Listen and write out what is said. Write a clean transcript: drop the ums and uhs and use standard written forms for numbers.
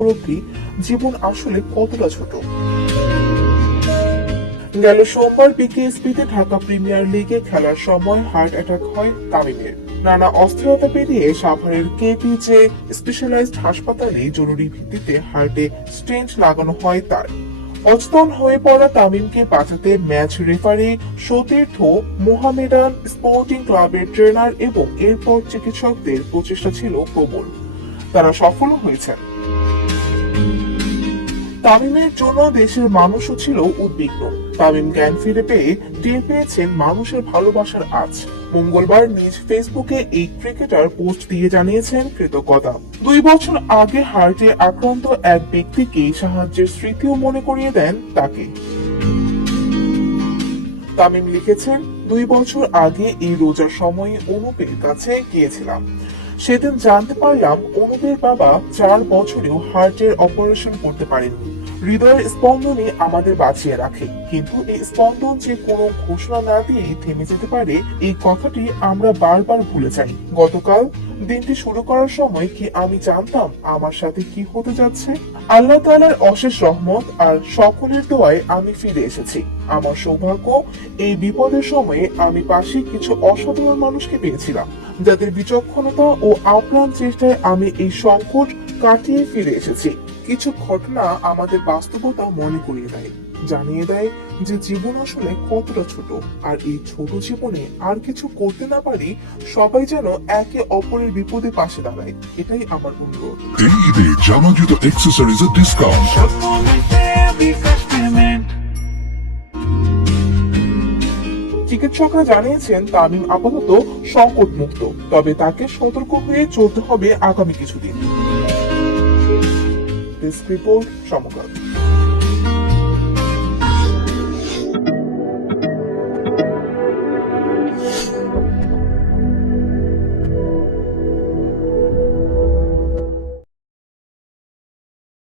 উপলব্ধি জীবন আসলে কতটা ছোট। গেল সোমবার বিকেএসপিতে ঢাকা প্রিমিয়ার লিগে খেলার সময় হার্ট অ্যাটাক হয় তামিমের। নানা অস্থিরতা পেরিয়ে সাভারের কেপিজে স্পেশালাইজড হাসপাতালে জরুরি ভিত্তিতে হার্টে স্টেন্ট লাগানো হয় তার। অচেতন হয়ে পড়া তামিমকে বাঁচাতে ম্যাচ রেফারি সতীর্থ মোহামেডান স্পোর্টিং ক্লাবের ট্রেনার এবং এরপর চিকিৎসকদের প্রচেষ্টা ছিল প্রবল। তারা সফল হয়েছেন। তামিমের জন্য দেশের মানুষও ছিল উদ্বিগ্ন। তামিম জ্ঞান ফিরে পেয়ে টের পেয়েছেন মানুষের ভালোবাসার আজ। মঙ্গলবার নিজ ফেসবুকে এই ক্রিকেটার পোস্ট দিয়ে জানিয়েছেন কৃতজ্ঞতা। 2 বছর আগে হার্টে আক্রান্ত এক ব্যক্তিকে সাহায্যের স্মৃতিও মনে করিয়ে দেন তাকে। তামিম লিখেছেন, 2 বছর আগে এই রোজার সময়ে অনুপের কাছে গিয়েছিলাম। সেদিন জানতে পারলাম অনুপের বাবা 4 বছরেও হার্টের অপারেশন করতে পারেননি। হৃদয়ের স্পন্দনই আমাদের বাঁচিয়ে রাখে, কিন্তু এই স্পন্দন যে কোনো ঘোষণা না দিয়েই থেমে যেতে পারে এই কথাটি আমরা বারবার ভুলে যাই। গতকাল দিনটি শুরু করার সময় কি আমি জানতাম আমার সাথে কি হতে যাচ্ছে? আল্লাহ তাআলার অশেষ রহমত আর সকলের দোয়ায় আমি ফিরে এসেছি। আমার সৌভাগ্য, এই বিপদের সময়ে আমি পাশে কিছু অসাধারণ মানুষকে পেয়েছিলাম, যাদের বিচক্ষণতা ও আপ্রাণ চেষ্টায় আমি এই সংকট কাটিয়ে ফিরে এসেছি। কিছু ঘটনা আমাদের বাস্তবতা মনে করিয়ে দেয়, জানিয়ে দেয় যে জীবন আসলে কতটা ছোট, আর এই ছোট জীবনে আর কিছু করতে না পারি সবাই যেন একে অপরের বিপদে পাশে দাঁড়ায়, এটাই আমার অনুরোধ। এই ঈদে জামা জুতো অ্যাক্সেসরিজের ডিসকাউন্ট। চিকিৎসকরা জানিয়েছেন তামিম আপাতত সংকট মুক্ত, তবে তাকে সতর্ক হয়ে চলতে হবে আগামী কিছুদিন। ডেস্ক রিপোর্ট, সমকাল।